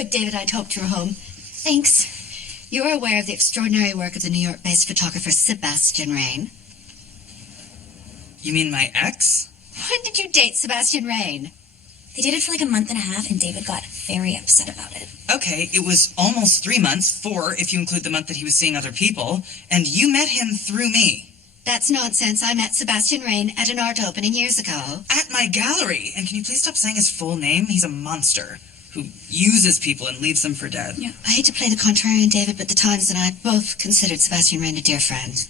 Good, David. I'd hoped you were home. Thanks. You're aware of the extraordinary work of the New York-based photographer Sebastien Raine. You mean my ex? When did you date Sebastien Raine? They dated for like a month and a half, and David got very upset about it. Okay, it was almost 3 months, 4 if you include the month that he was seeing other people, and you met him through me. That's nonsense. I met Sebastien Raine at an art opening years ago. At my gallery! And can you please stop saying his full name? He's a monster who uses people and leaves them for dead. Yeah. I hate to play the contrarian, David, but the Times and I both considered Sebastien Raine a dear friend.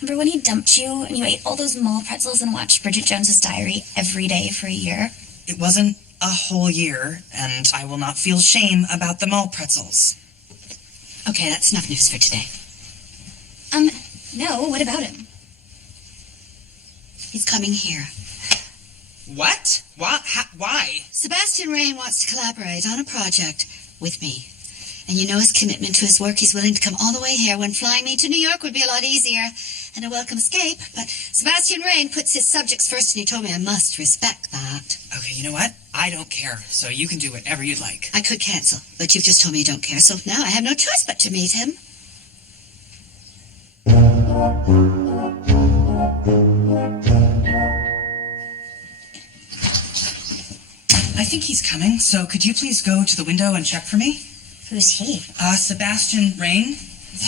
Remember when he dumped you and you ate all those mall pretzels and watched Bridget Jones's Diary every day for a year? It wasn't a whole year, and I will not feel shame about the mall pretzels. Okay, that's enough news for today. No, what about him? He's coming here. What? Why? Sebastien Raine wants to collaborate on a project with me. And you know his commitment to his work. He's willing to come all the way here when flying me to New York would be a lot easier and a welcome escape. But Sebastien Raine puts his subjects first, and he told me I must respect that. Okay, you know what? I don't care, so you can do whatever you'd like. I could cancel, but you've just told me you don't care, so now I have no choice but to meet him. I think he's coming, so could you please go to the window and check for me? Who's he? Sebastien Raine.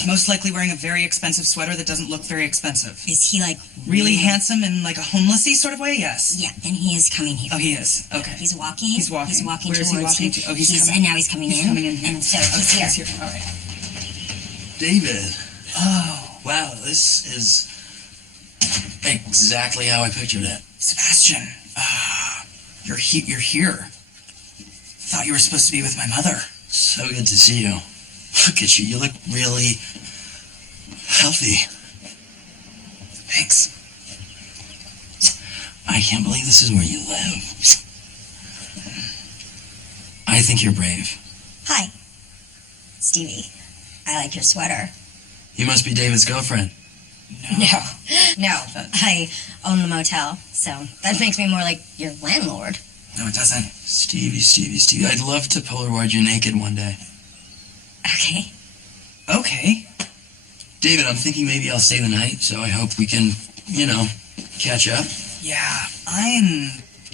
Most likely wearing a very expensive sweater that doesn't look very expensive. Is he like Really handsome in like a homelessy sort of way? Yes. Yeah, then he is coming here. Oh, he is. Okay. He's walking. He's walking. He's walking Where is towards he walking you. to? Oh, he's coming. And now he's coming in. He's coming in here. And so Okay, he's here. All right. David. Oh, Wow, this is exactly how I pictured it. Sebastian. You're here. Thought you were supposed to be with my mother. So good to see you. Look at you. You look really healthy. Thanks. I can't believe this is where you live. I think you're brave. Hi, Stevie. I like your sweater. You must be David's girlfriend. No. I own the motel, so that makes me more like your landlord. No, it doesn't. Stevie. I'd love to Polaroid you naked one day. Okay. Okay. David, I'm thinking maybe I'll stay the night, so I hope we can, catch up. Yeah, I'm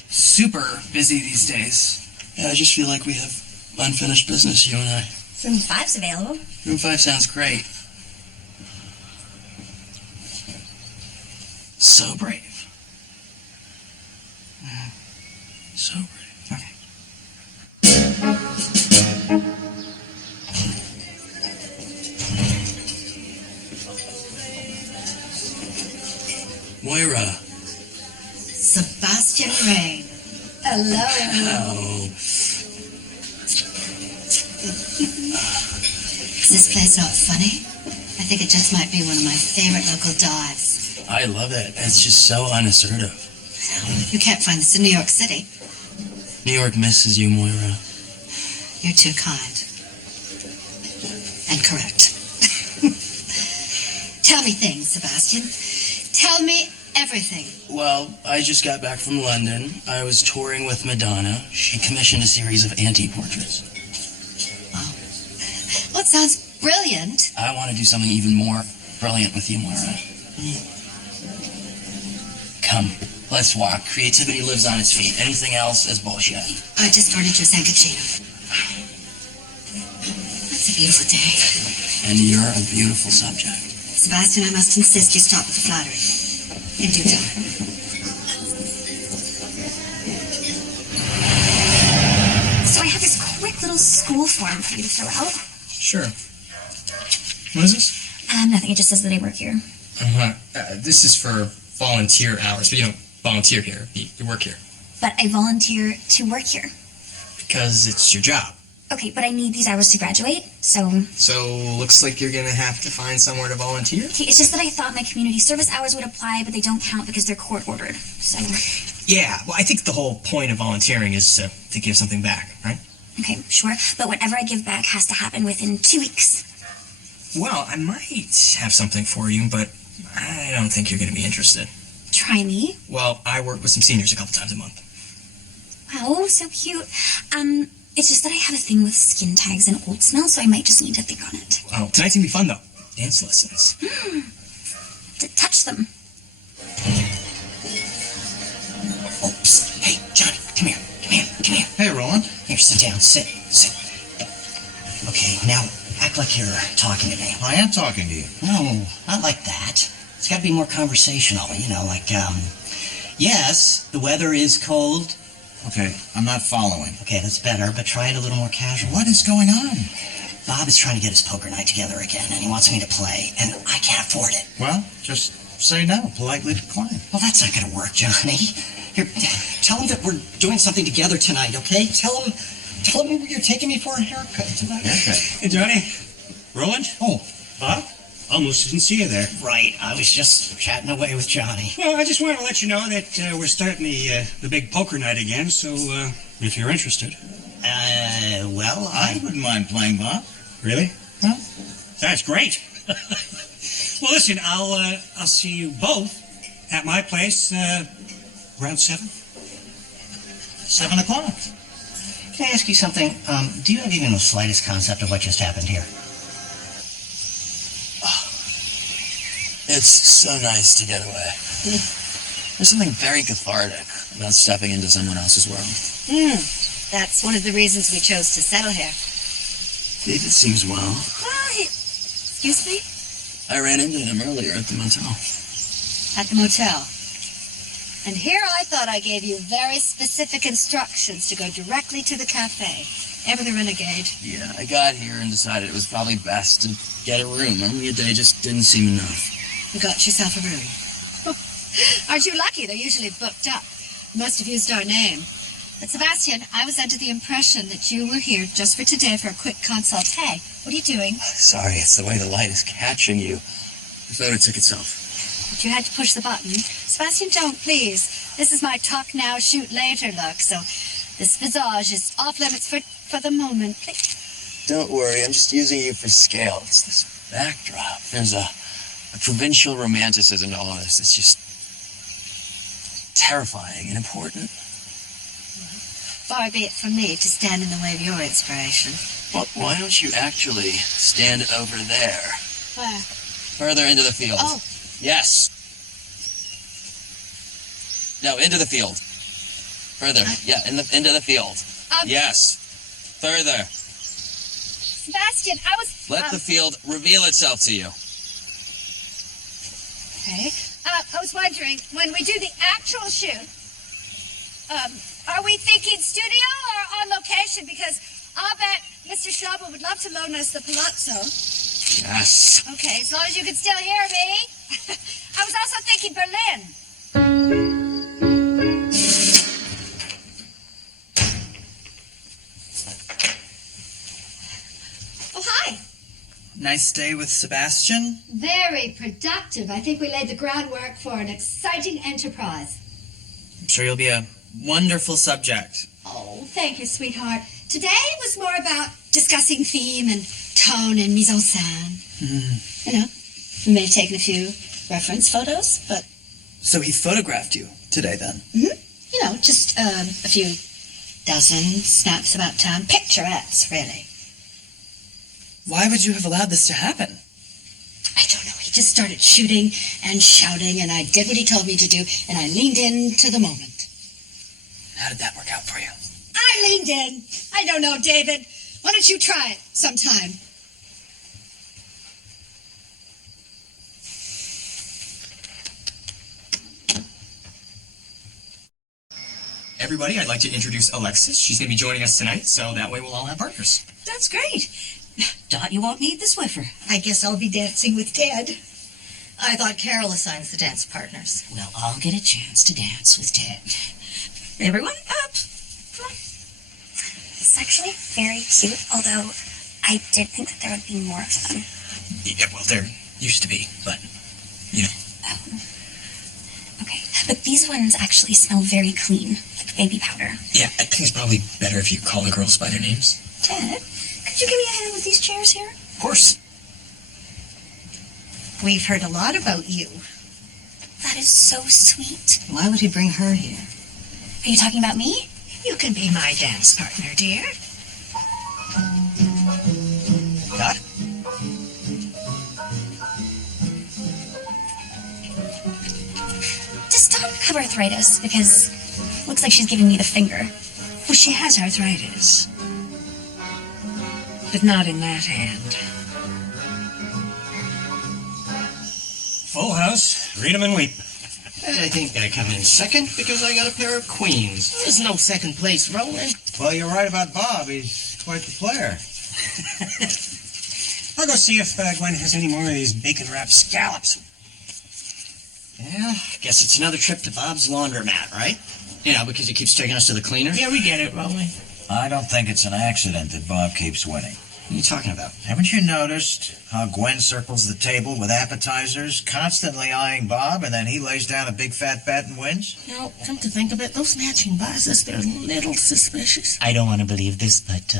super busy these days. Yeah, I just feel like we have unfinished business, you and I. Room 5's available. Room 5 sounds great. So brave. So brave. Okay. Moira. Sebastien Raine. Hello. Oh. Is this place not funny? I think it just might be one of my favorite local dives. I love it. It's just so unassertive. You can't find this in New York City. New York misses you, Moira. You're too kind. And correct. Tell me things, Sebastien. Tell me everything. Well, I just got back from London. I was touring with Madonna. She commissioned a series of anti-portraits. Wow. Well, it sounds brilliant. I want to do something even more brilliant with you, Moira. Come, let's walk. Creativity lives on its feet. Anything else is bullshit. I just ordered you a San Cucino. It's a beautiful day. And you're a beautiful subject. Sebastien, I must insist you stop with the flattery. In due time. So I have this quick little school form for you to fill out. Sure. What is this? Nothing. It just says that I work here. This is for volunteer hours, but you don't volunteer here. You work here. But I volunteer to work here. Because it's your job. Okay, but I need these hours to graduate, so... So, looks like you're gonna have to find somewhere to volunteer? Okay, it's just that I thought my community service hours would apply, but they don't count because they're court-ordered, so... Yeah, well, I think the whole point of volunteering is to give something back, right? Okay, sure, but whatever I give back has to happen within 2 weeks. Well, I might have something for you, but I don't think you're gonna be interested. Try me. Well, I work with some seniors a couple times a month. Wow, so cute. It's just that I have a thing with skin tags and old smell, so I might just need to think on it. Oh, tonight's gonna be fun, though. Dance lessons. Touch them. Oops. Hey, Johnny, come here. Come here. Hey, Roland. Here, sit down. Sit. Okay, now act like you're talking to me. I am talking to you. No, not like that. It's got to be more conversational, like, yes, the weather is cold. Okay, I'm not following. Okay, that's better, but try it a little more casual. What is going on? Bob is trying to get his poker night together again, and he wants me to play, and I can't afford it. Well, just say no. Politely decline. Well, that's not going to work, Johnny. Here, tell him that we're doing something together tonight, okay? Tell him you're taking me for a haircut tonight. Okay. Hey, Johnny. Roland? Oh. Bob? Almost didn't see you there. Right, I was just chatting away with Johnny. Well, I just wanted to let you know that we're starting the big poker night again, so if you're interested. Well, I wouldn't mind playing, Bob. Really? Huh? That's great. Well, listen, I'll see you both at my place around 7. 7 o'clock. Can I ask you something? Do you have even the slightest concept of what just happened here? It's so nice to get away. There's something very cathartic about stepping into someone else's world. That's one of the reasons we chose to settle here. David seems well. Excuse me? I ran into him earlier at the motel. At the motel. And here I thought I gave you very specific instructions to go directly to the cafe. Ever the renegade. Yeah, I got here and decided it was probably best to get a room. Only a day just didn't seem enough. You got yourself a room. Aren't you lucky? They're usually booked up. You must have used our name. But Sebastien, I was under the impression that you were here just for today for a quick consult. Hey, what are you doing? Sorry, it's the way the light is catching you. The photo took itself. But you had to push the button. Sebastien, don't, please. This is my talk now, shoot later look, so this visage is off limits for the moment. Please. Don't worry, I'm just using you for scale. It's this backdrop. There's a provincial romanticism to all of this. It's just terrifying and important. Far be it from me to stand in the way of your inspiration. Well, why don't you actually stand over there? Where? Further into the field. Oh. Yes. No, into the field. Further. Yeah, into the field. Yes. Further. Sebastien, I was... Let the field reveal itself to you. Okay. I was wondering, when we do the actual shoot, are we thinking studio or on location? Because I'll bet Mr. Schnabel would love to loan us the palazzo. Yes. Okay, as long as you can still hear me. I was also thinking Berlin. Oh, hi. Nice day with Sebastien? Very productive. I think we laid the groundwork for an exciting enterprise. I'm sure you'll be a wonderful subject. Oh, thank you, sweetheart. Today was more about discussing theme and tone and mise en scène. You know, we may have taken a few reference photos, but... So he photographed you today, then? You know, just a few dozen snaps about town. Picturettes, really. Why would you have allowed this to happen? I don't know. He just started shooting and shouting, and I did what he told me to do, and I leaned into the moment. How did that work out for you? I leaned in. I don't know, David. Why don't you try it sometime? Everybody, I'd like to introduce Alexis. She's going to be joining us tonight, so that way we'll all have partners. That's great. Dot, you won't need the Swiffer. I guess I'll be dancing with Ted. I thought Carol assigns the dance partners. We'll all get a chance to dance with Ted. Everyone up. Come on. It's actually very cute, although I did think that there would be more of them. Yeah, well, there used to be, but, you know. Okay, but these ones actually smell very clean, like baby powder. Yeah, I think it's probably better if you call the girls by their names. Ted, could you give me a hand with these chairs here? Of course. We've heard a lot about you. That is so sweet. Why would he bring her here? Are you talking about me? You can be my dance partner, dear. have arthritis because looks like she's giving me the finger. Well, she has arthritis. But not in that hand. Full house. Read 'em and weep. I think I come in second because I got a pair of queens. There's no second place, Roland. Well, you're right about Bob. He's quite the player. I'll go see if Gwen has any more of these bacon-wrapped scallops. Yeah, guess it's another trip to Bob's laundromat, right? You know, because he keeps taking us to the cleaner. Yeah, we get it, Roland. I don't think it's an accident that Bob keeps winning. What are you talking about? Haven't you noticed how Gwen circles the table with appetizers, constantly eyeing Bob, and then he lays down a big fat bet and wins? You know, come to think of it, those matching vases, they're a little suspicious. I don't want to believe this, but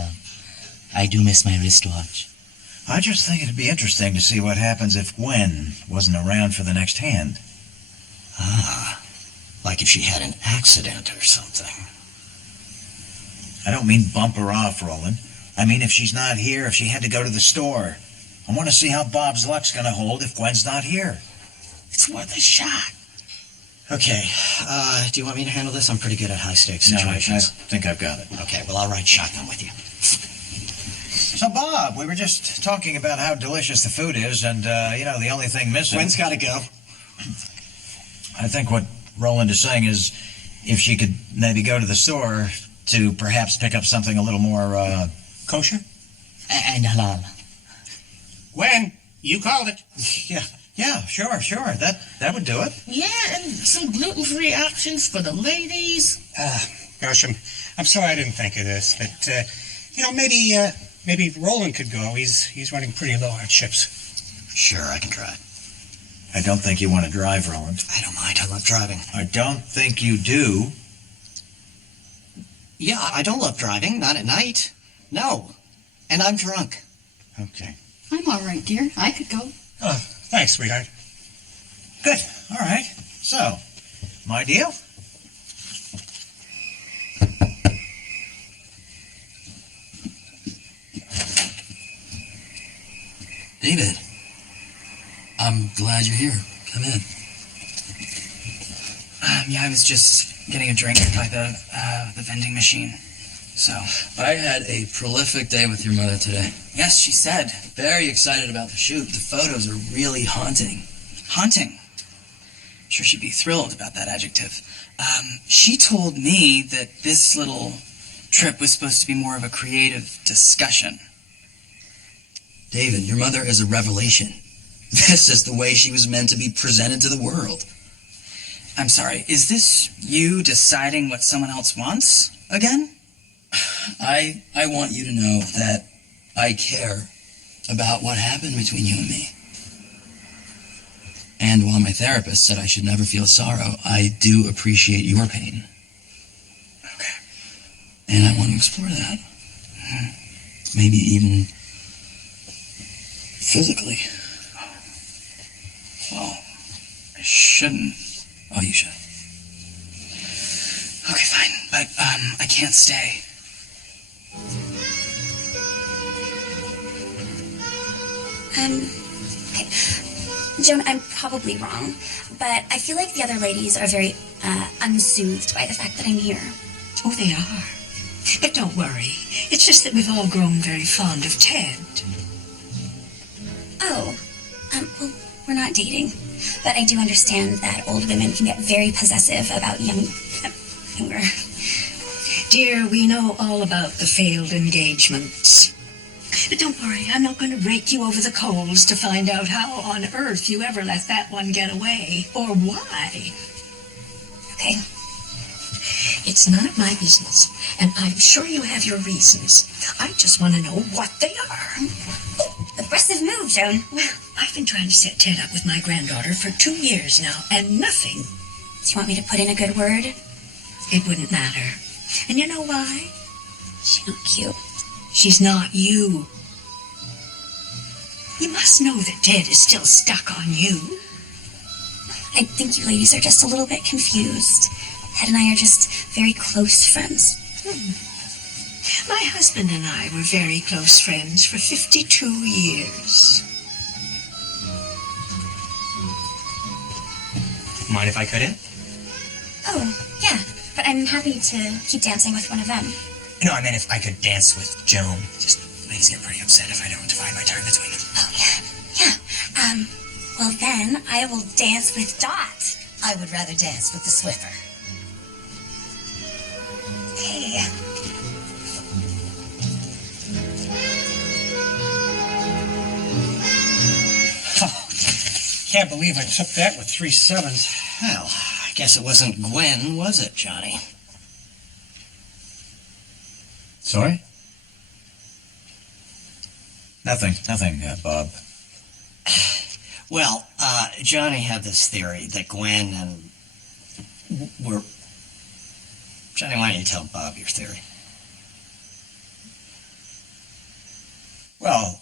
I do miss my wristwatch. I just think it'd be interesting to see what happens if Gwen wasn't around for the next hand. Ah, like if she had an accident or something. I don't mean bump her off, Roland. I mean if she's not here, if she had to go to the store. I want to see how Bob's luck's going to hold if Gwen's not here. It's worth a shot. Okay, do you want me to handle this? I'm pretty good at high-stakes situations. No, I think I've got it. Okay, well, I'll ride shotgun with you. So, Bob, we were just talking about how delicious the food is, and, the only thing missing... Gwen's got to go. I think what Roland is saying is if she could maybe go to the store to perhaps pick up something a little more, Kosher? And halal. Gwen, you called it. Yeah, sure. That would do it. Yeah, and some gluten-free options for the ladies. Gosh, I'm sorry I didn't think of this, but, maybe Roland could go. He's running pretty low on chips. Sure, I can try. I don't think you want to drive, Roland. I don't mind. I love driving. I don't think you do. Yeah, I don't love driving. Not at night. No. And I'm drunk. Okay. I'm all right, dear. I could go. Oh, thanks, sweetheart. Good. All right. So, my deal? David, I'm glad you're here. Come in. I was just getting a drink by the vending machine. So, I had a prolific day with your mother today. yes, she said. Very excited about the shoot. The photos are really haunting. Haunting. Sure she'd be thrilled about that adjective. She told me that this little trip was supposed to be more of a creative discussion. David, your mother is a revelation. This is the way she was meant to be presented to the world. I'm sorry, is this you deciding what someone else wants again? I want you to know that I care about what happened between you and me. And while my therapist said I should never feel sorrow, I do appreciate your pain. Okay. And I want to explore that. Maybe even physically. Well, I shouldn't. Oh, you should. Okay, fine. But, I can't stay. Okay. Joan, I'm probably wrong, but I feel like the other ladies are very, unsoothed by the fact that I'm here. Oh, they are. But don't worry. It's just that we've all grown very fond of Ted. Oh, well, we're not dating, but I do understand that old women can get very possessive about younger. Dear, we know all about the failed engagements. But don't worry, I'm not going to rake you over the coals to find out how on earth you ever let that one get away, or why. Okay. It's none of my business, and I'm sure you have your reasons. I just want to know what they are. Aggressive move, Joan. Well, I've been trying to set Ted up with my granddaughter for 2 years now, and nothing. Do you want me to put in a good word? It wouldn't matter. And you know why? She's not cute. She's not you. You must know that Ted is still stuck on you. I think you ladies are just a little bit confused. Ted and I are just very close friends. My husband and I were very close friends for 52 years. Mind if I cut in? Oh, yeah. But I'm happy to keep dancing with one of them. No, I meant if I could dance with Joan. Just ladies get pretty upset if I don't divide my time between them. Oh, yeah. Yeah. Well then, I will dance with Dot. I would rather dance with the Swiffer. Hey. Can't believe I took that with 3 sevens. Well, I guess it wasn't Gwen, was it, Johnny? Sorry? Nothing, Bob. Well, Johnny had this theory that Gwen and were... Johnny, why don't you tell Bob your theory? Well,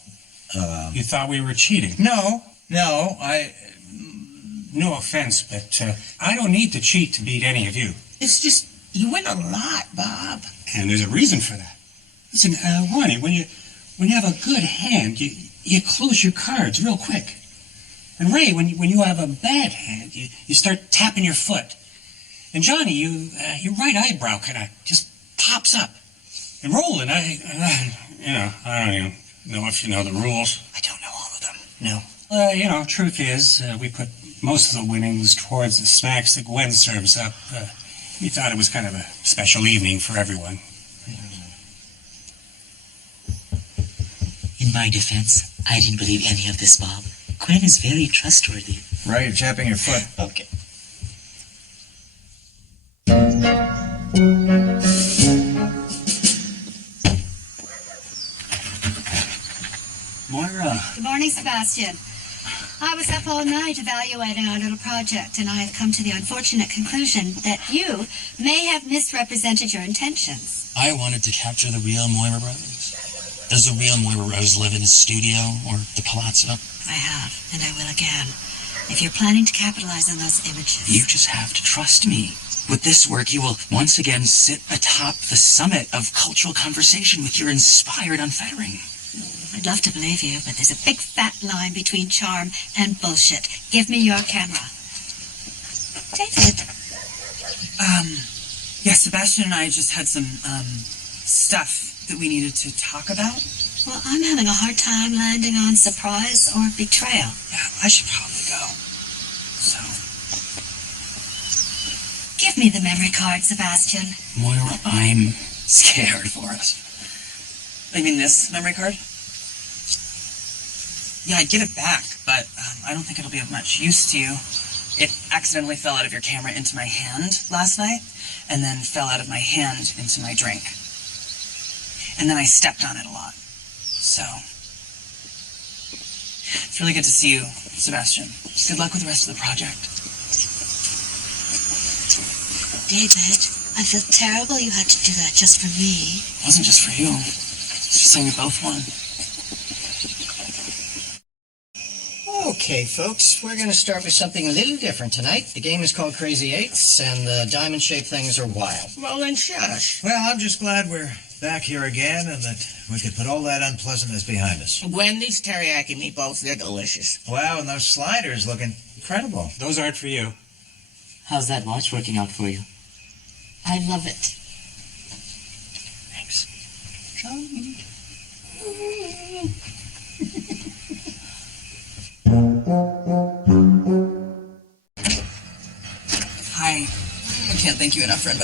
You thought we were cheating? no, No offense, but I don't need to cheat to beat any of you. It's just, you win a lot, Bob. And there's a reason for that. Listen, Ronnie, when you have a good hand, you close your cards real quick. And Ray, when you have a bad hand, you start tapping your foot. And Johnny, your right eyebrow kind of just pops up. And Roland, I don't even know if you know the rules. I don't know all of them. No. Truth is, we put most of the winnings towards the snacks that Gwen serves up. We thought it was kind of a special evening for everyone. In my defense, I didn't believe any of this, Bob. Gwen is very trustworthy. Ray, you're tapping your foot. Okay. Moira. Good morning, Sebastien. I was up all night evaluating our little project, and I have come to the unfortunate conclusion that you may have misrepresented your intentions. I wanted to capture the real Moira brothers. Does the real Moira Rose live in a studio or the palazzo? I have, and I will again. If you're planning to capitalize on those images... You just have to trust me. With this work, you will once again sit atop the summit of cultural conversation with your inspired unfettering. I'd love to believe you, but there's a big fat line between charm and bullshit. Give me your camera. David. Yeah, Sebastien and I just had some, stuff that we needed to talk about. Well, I'm having a hard time landing on surprise or betrayal. Yeah, I should probably go. So... Give me the memory card, Sebastien. Moira, I'm scared for us. You mean this memory card? Yeah, I'd give it back, but I don't think it'll be of much use to you. It accidentally fell out of your camera into my hand last night, and then fell out of my hand into my drink. And then I stepped on it a lot. So... It's really good to see you, Sebastien. Good luck with the rest of the project. David, I feel terrible you had to do that just for me. It wasn't just for you. It's just something we both won. Okay, folks, we're going to start with something a little different tonight. The game is called Crazy Eights, and the diamond-shaped things are wild. Well, then shush. Well, I'm just glad we're back here again and that we could put all that unpleasantness behind us. Gwen, these teriyaki meatballs, they're delicious. Wow, and those sliders looking incredible. Those aren't for you. How's that watch working out for you? I love it. Thanks. Johnny. Hi. I can't thank you enough, Fred.